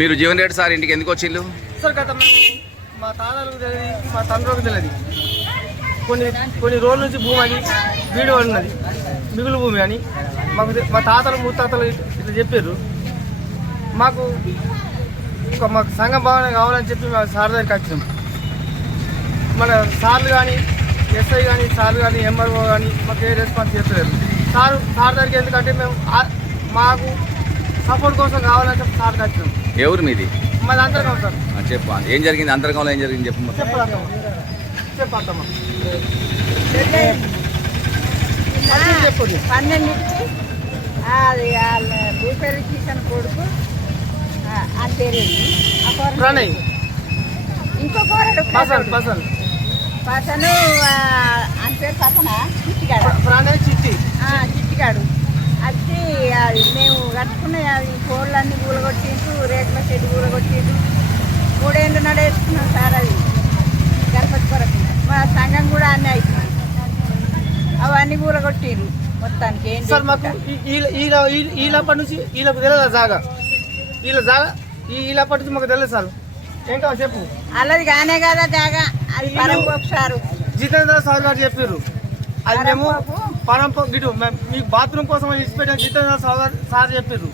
మీరు జీవన్ రెడ్డి సార్ ఇంటికి ఎందుకు వచ్చిండ్రు? సార్ గత మా తాతలకు తెలియదు, మా తండ్రికి తెలియదు. కొన్ని రోజుల నుంచి భూమి అని వీడియో ఉన్నది, మిగులు భూమి అని మా తాతలు ముత్తాతలు ఇట్లా చెప్పారు. మాకు సంఘ భావన కావాలని చెప్పి మా సార్ దగ్గరికి వచ్చినాం. మన సార్లు కానీ ఎస్ఐ కానీ సార్లు కానీ ఎంఆర్ఓ కానీ మాకు ఏ రెస్పాన్స్ చేస్తలేరు. సార్ దగ్గరికి ఎందుకంటే మేము మాకు సపోర్ట్ కోసం కావాలని చెప్పి సార్ వచ్చినాం. ఎవరు మీది? మాది అంతర్గం సార్. చెప్పు, ఏం జరిగింది అంతర్గంలో, ఏం జరిగింది చెప్పు. చెప్పమ్మా. 12 అది భూపేరు కిషన్ కొడుకు అని పేరు ప్రణయ్, ఇంకో కోరడు పసను అని పేరు పసన చిట్టిగాడు. ప్రణయ్ చిట్టిగాడు వచ్చి అది మేము కట్టుకున్న అది కోళ్ళన్నీ కూలగొట్టిండు, రేట్ల చెట్టు కూలగొట్టిండు. 3 ఏళ్ళు నడేసుకున్నాం సార్. అది గణపతి కొరకు మా సంఘం కూడా అన్నీ అవుతున్నాం. అవన్నీ కూలగొట్టిండ్రు మొత్తానికి. ఏం సార్ మాకు వీళ్ళప్పటి నుంచి వీళ్ళకు తెలియదు జాగా, వీళ్ళప్పటి నుంచి మాకు తెలియదు సార్. ఏం కావాలి చెప్పు. అలాది కానే కదా జాగా, అది పరంపోపు సారు జితేంద్ర సార్ గారు చెప్పారు. అది మేము పరంపోపు గిటు మీకు బాత్రూమ్ కోసం ఇచ్చిపెట్టిన జితేంద్ర సార్ చెప్పారు.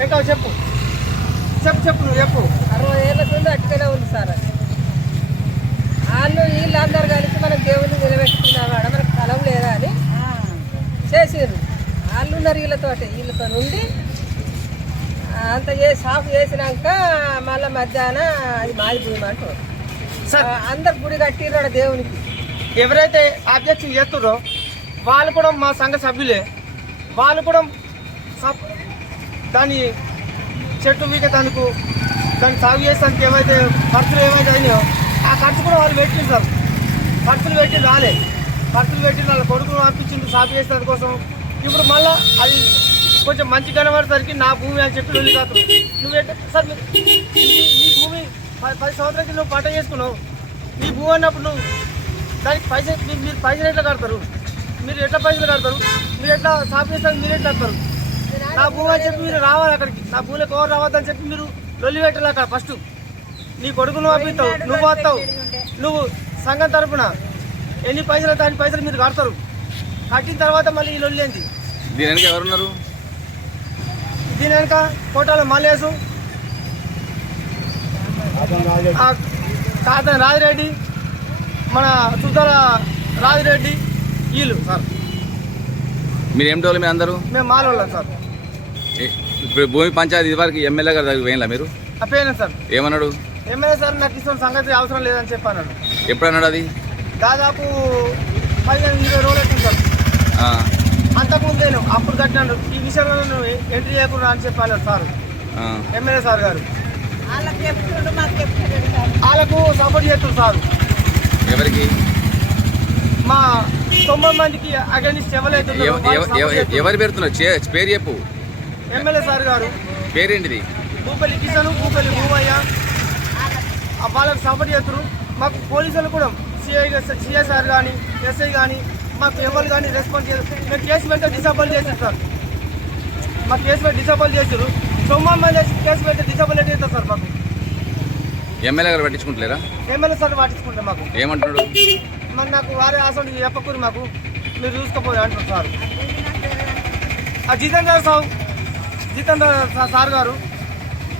ఏం కావాలి చెప్పు నువ్వు చెప్పు. 60 ఏళ్ళ ముందు అట్టుకనే ఉంది సార్. వీళ్ళందరూ కలిసి మనకు దేవుడిని నిలబెట్టుకున్నావాడ, మనకు స్థలం లేదా అని చేసారు. వాళ్ళు ఉన్నారు వీళ్ళతో ఉండి అంత సాఫ్ చేసినాక మళ్ళీ మధ్యాహ్నం అది మాది భూమి అంటారు. అందరు గుడి కట్టిర్రు దేవునికి. ఎవరైతే అబ్జెక్షన్ చేస్తున్నారో వాళ్ళు కూడా మా సంఘ సభ్యులే. వాళ్ళు కూడా దాన్ని చెట్టు వీకేందుకు, దాన్ని సాగు చేసేందుకు ఏమైతే ఖర్చులు అయినాయో ఆ ఖర్చు కూడా వాళ్ళు పెట్టింది సార్. ఖర్చులు పెట్టి రాలే, ఖర్చులు పెట్టి వాళ్ళ కొడుకును పంపించింది సాగు చేసేందు కోసం. ఇప్పుడు మళ్ళీ అది కొంచెం మంచి కనబడేసరికి నా భూమి అని చెప్పి వెళ్ళి కాదు. నువ్వు సార్ నీ భూమి 10 సంవత్సరాల కింద నువ్వు పంట చేసుకున్నావు. నీ భూమి అన్నప్పుడు నువ్వు దానికి మీరు పైసలు ఎట్లా కడతారు? మీరు ఎట్లా పైసలు కడతారు? మీరు ఎట్లా సాగు చేస్తారు? మీరు ఎట్లా కడతారు? నా భూమి అని చెప్పి మీరు రావాలి అక్కడికి. నా భూమిలో కవర్ రావద్దని చెప్పి మీరు లొల్లి పెట్టాలి అక్కడ. ఫస్ట్ నీ కొడుకును పంపిస్తావు, నువ్వు వస్తావు, నువ్వు సంఘం తరపున ఎన్ని పైసలు దాని పైసలు మీరు కడతారు. కట్టిన తర్వాత మళ్ళీ ఈ లొల్లి ఏంది? దీని వెనక ఎవరున్నారు? దీని వెనక కోటాల మల్లేసు, కాతన రాజిరెడ్డి, మన చుట్టాల రాజిరెడ్డి, వీళ్ళు సార్. మీరు ఏమిటి వాళ్ళు? మీరు అందరూ మేము మాలోళ్ళం సార్. ఇప్పుడు భూమి పంచాయతీ ఇదివరకు ఎమ్మెల్యే గారి దగ్గర పోయినా మీరు? అప్పేనా సార్. ఏమన్నాడు? ఎమ్మెల్యే సార్ నాకు ఇష్టం సంగతి అవసరం లేదని చెప్పన్నాడు. ఎప్పుడన్నాడు అది? దాదాపు 15-20 రోజులు అవుతుంది సార్. అంతకుముందే అప్పుడు కట్టినాడు. ఈ విషయంలో నువ్వు ఎంట్రీ చేయకుండా అని చెప్పాను సార్, ఎమ్మెల్యే సార్ గారు. వాళ్ళకు సపోర్ట్ చేస్తారు సార్. ఎవరికి? మా 90 మందికి అగైనిస్ట్ ఎవరైతే ఎవరు పెడుతున్నారు? పేరు చెప్పు. ఎమ్మెల్యే సార్ గారు. పేరేంటిది? భూపల్లి కిషన్, భూపల్లి భూమయ్య, వాళ్ళకు సపోర్ట్ చేస్తారు. మాకు పోలీసులు కూడా సిఐ సార్ కానీ ఎస్ఐ కానీ మాకు ఎవరు కానీ రెస్పాన్స్ చేస్తారు. మేము కేసు పెడితే డిసబుల్ చేశారు సార్. మాకు కేసు పెట్టి డిసబుల్ చేశారు. 90 మంది కేసు పెడితే డిసబుల్ అవుతారు సార్. మాకు ఎమ్మెల్యే గారు పట్టించుకుంటలేరా? ఎమ్మెల్యే సార్ పట్టించుకుంటారు. మాకు ఏమంటున్నాడు? మరి నాకు వారే ఆశ చెప్పకూరు, మాకు మీరు చూసుకోపోయి అంటారు సార్. ఆ జితేంద్ర సార్ గారు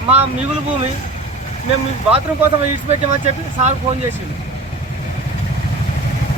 మా మిగులు భూమి మేము బాత్రూమ్ కోసం ఇడిచిపెట్టామని చెప్పి సార్ ఫోన్ చేసిండు.